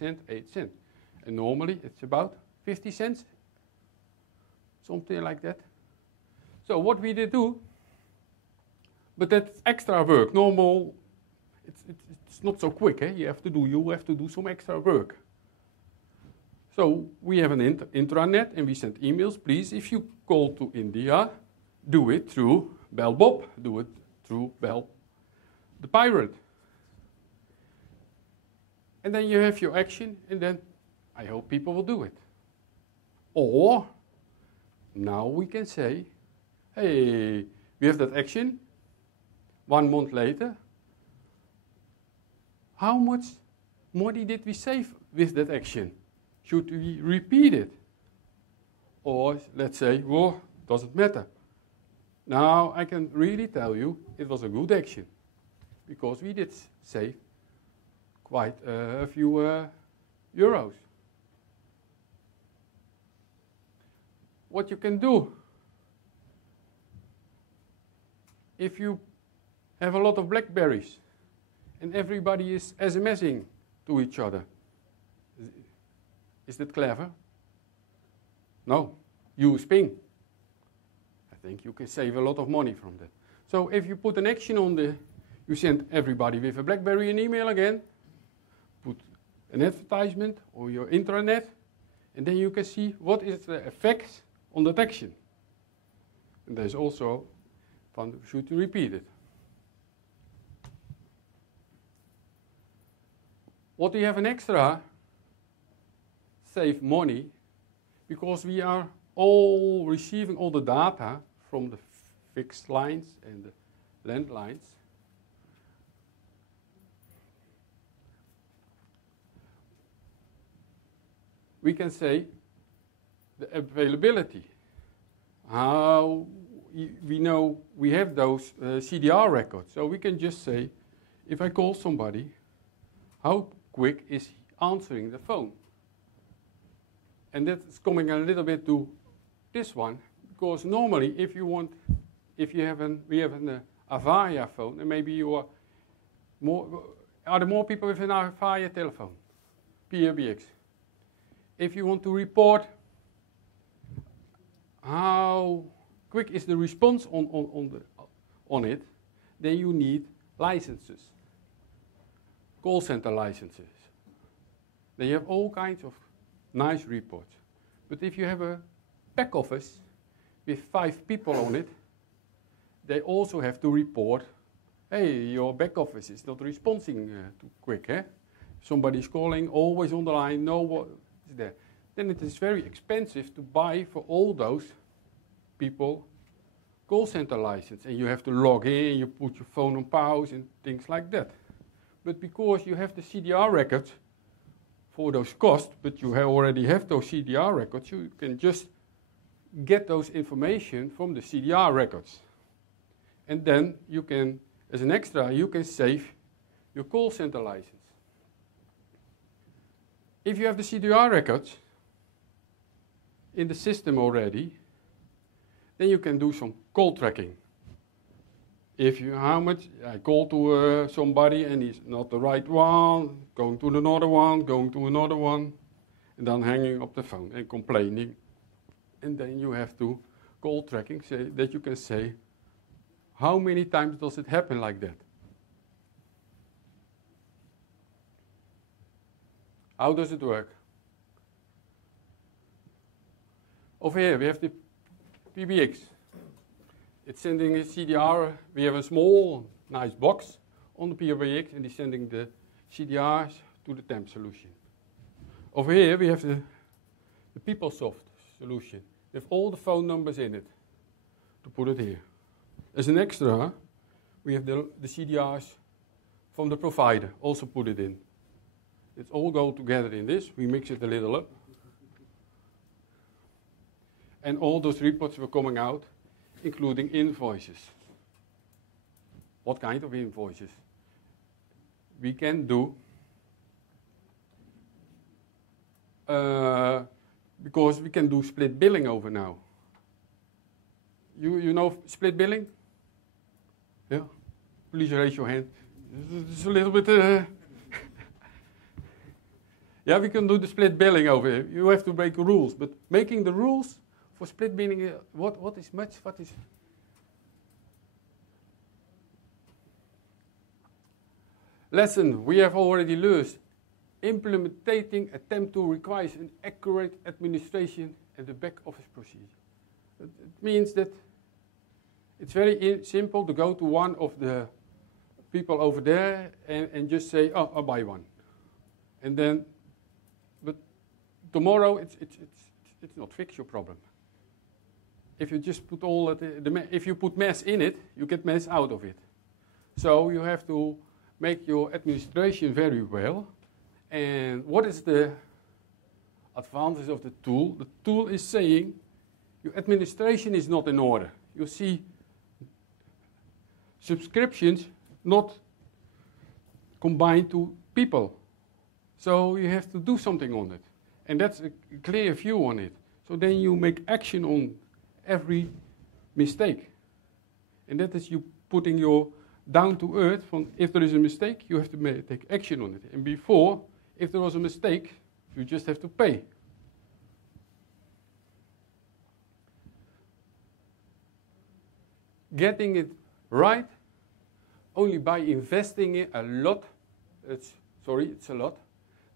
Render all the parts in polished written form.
cent, 8 cents. And normally it's about 50 cents, something like that. So what we did do, but that's extra work. Normal, it's not so quick. You have to do some extra work. So we have an intranet and we send emails. Please, if you call to India, do it through Bell Bob. Do it through Bell the Pirate. And then you have your action, and then I hope people will do it. Or now we can say, hey, we have that action. 1 month later, how much money did we save with that action? Should we repeat it? Or let's say, well, doesn't matter. Now I can really tell you it was a good action, because we did save quite a few euros. What you can do, if you have a lot of BlackBerries and everybody is SMSing to each other, is that clever? No. Use ping. I think you can save a lot of money from that. So if you put an action on you send everybody with a BlackBerry an email again, put an advertisement or your intranet, and then you can see what is the effect on that action. And there's also fun, should you repeat it. What we have an extra, save money, because we are all receiving all the data from the fixed lines and the landlines. We can say the availability. How we know we have those CDR records. So we can just say, if I call somebody, how quick is he answering the phone? And that's coming a little bit to this one, because normally if we have an Avaya phone, and maybe you are there more people with an Avaya telephone, PBX. If you want to report how quick is the response on it, then you need licenses, call center licenses. Then you have all kinds of nice reports. But if you have a back office with 5 people on it, they also have to report, hey, your back office is not responding too quick. Somebody's calling, always on the line, know what is there. Then it is very expensive to buy for all those people call center license. And you have to log in, you put your phone on pause and things like that. But because you have the CDR records for those costs, but you already have those CDR records, you can just get those information from the CDR records. And then you can, as an extra, you can save your call center license. If you have the CDR records in the system already, then you can do some call tracking. How much I call to somebody and he's not the right one, going to another one, and then hanging up the phone and complaining. And then you have to call tracking, say that you can say, how many times does it happen like that? How does it work? Over here we have the PBX. It's sending a CDR. We have a small, nice box on the PBX, and it's sending the CDRs to the temp solution. Over here we have the PeopleSoft solution with all the phone numbers in it, to put it here. As an extra, we have the CDRs from the provider, also put it in. It's all go together in this. We mix it a little up. And all those reports were coming out, including invoices. What kind of invoices? We can do, because we can do split billing over now. You know split billing? Yeah? Please raise your hand. It's a little bit... Yeah, we can do the split billing over here. You have to make rules, but making the rules for split billing, what is much, what is... Lesson we have already learned. Implementing attempt to require an accurate administration and the back office procedure. It means that it's very simple to go to one of the people over there and just say, oh, I'll buy one. And then, but tomorrow it's not fix your problem. If you just put all if you put mess in it, you get mess out of it. So you have to make your administration very well. And what is the advantage of the tool? The tool is saying your administration is not in order. You see subscriptions not combined to people. So you have to do something on it. And that's a clear view on it. So then you make action on every mistake. And that is you putting your down to earth from if there is a mistake, you have to take action on it. And before, if there was a mistake, you just have to pay. Getting it right only by investing in a lot, it's a lot,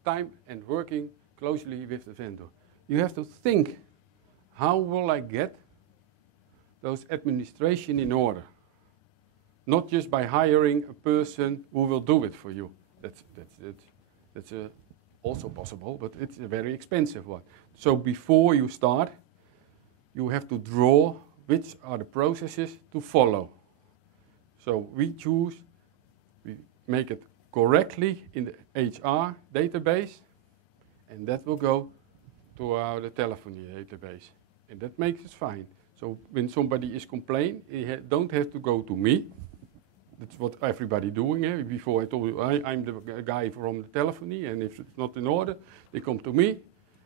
time and working closely with the vendor. You have to think, how will I get those administration in order? Not just by hiring a person who will do it for you. That's also possible, but it's a very expensive one. So before you start, you have to draw which are the processes to follow. So we make it correctly in the HR database, and that will go to our telephony database. And that makes it fine. So when somebody is complaining, you don't have to go to me. That's what everybody doing. Eh? Before I told you, I'm the guy from the telephony, and if it's not in order, they come to me.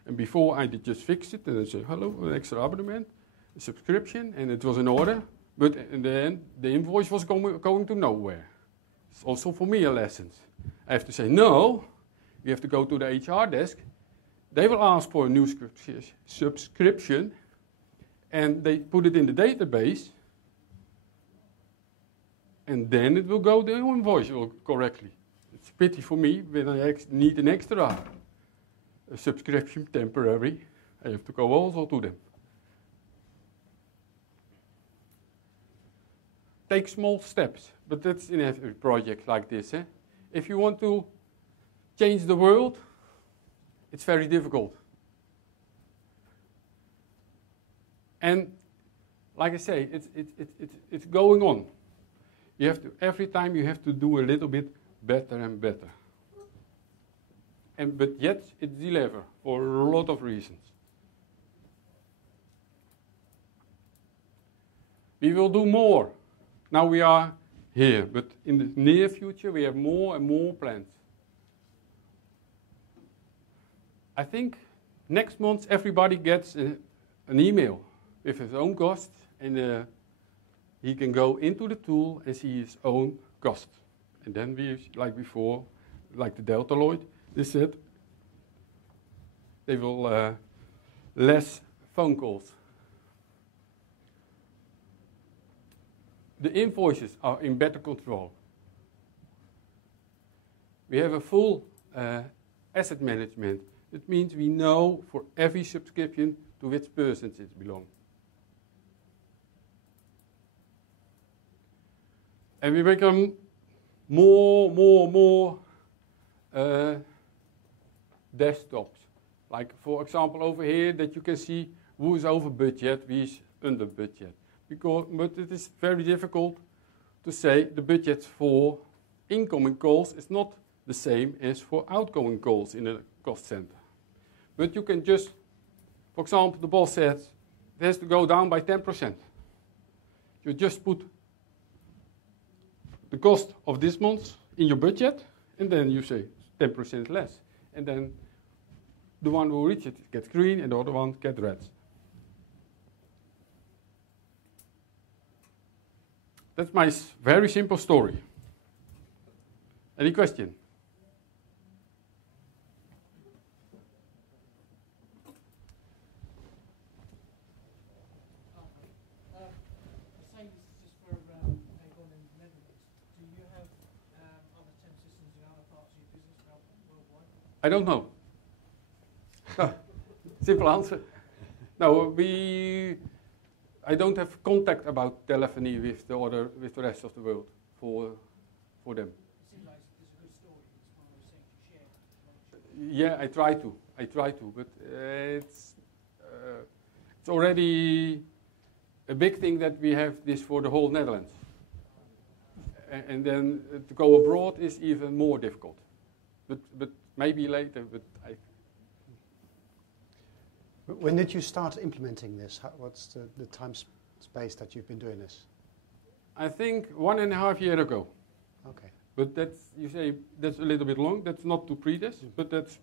And before I did just fix it, and I say, hello, an extra abonnement, a subscription, and it was in order. But in the end, the invoice was going to nowhere. It's also for me a lesson. I have to say, no, you have to go to the HR desk. They will ask for a new subscription, and they put it in the database, and then it will go, the invoice will correctly. It's a pity for me when I need an extra subscription temporary. I have to go also to them. Take small steps, but that's in every project like this. Eh? If you want to change the world, it's very difficult. And like I say, it's going on. You have to, every time you have to do a little bit better and better. But yet it's deliver for a lot of reasons. We will do more. Now we are here, but in the near future we have more and more plans. I think next month everybody gets an email with his own cost, and he can go into the tool and see his own cost. And then we, like before, like the Delta Lloyd, they said they will less phone calls. The invoices are in better control. We have a full asset management. It means we know for every subscription to which person it belongs. And we become more desktops. Like, for example, over here that you can see who is over budget, who is under budget. But it is very difficult to say the budget for incoming calls is not the same as for outgoing calls in a cost center. But you can just, for example, the boss says it has to go down by 10%. You just put the cost of this month in your budget, and then you say 10% less. And then the one who reaches it gets green, and the other one gets red. That's my very simple story. Any question? I don't know. Simple answer. No, I don't have contact about telephony with the rest of the world for them. It seems like it's a good story. It's one of those things you share. Yeah, I try to, but it's already a big thing that we have this for the whole Netherlands. And then to go abroad is even more difficult. But maybe later, but When did you start implementing this? What's the time space that you've been doing this? I think 1.5 years ago. Okay. But you say that's a little bit long. That's not to Pridis, but that's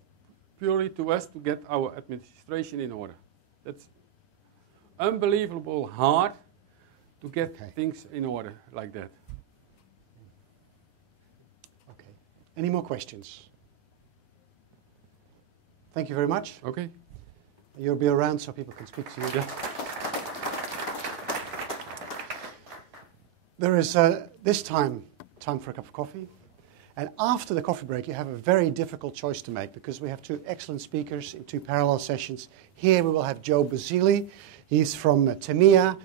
purely to us to get our administration in order. That's unbelievable hard to get things in order like that. Okay. Any more questions? Thank you very much. Okay. You'll be around so people can speak to you. Yeah. There is this time for a cup of coffee. And after the coffee break, you have a very difficult choice to make because we have two excellent speakers in two parallel sessions. Here we will have Joe Basili. He's from Temia.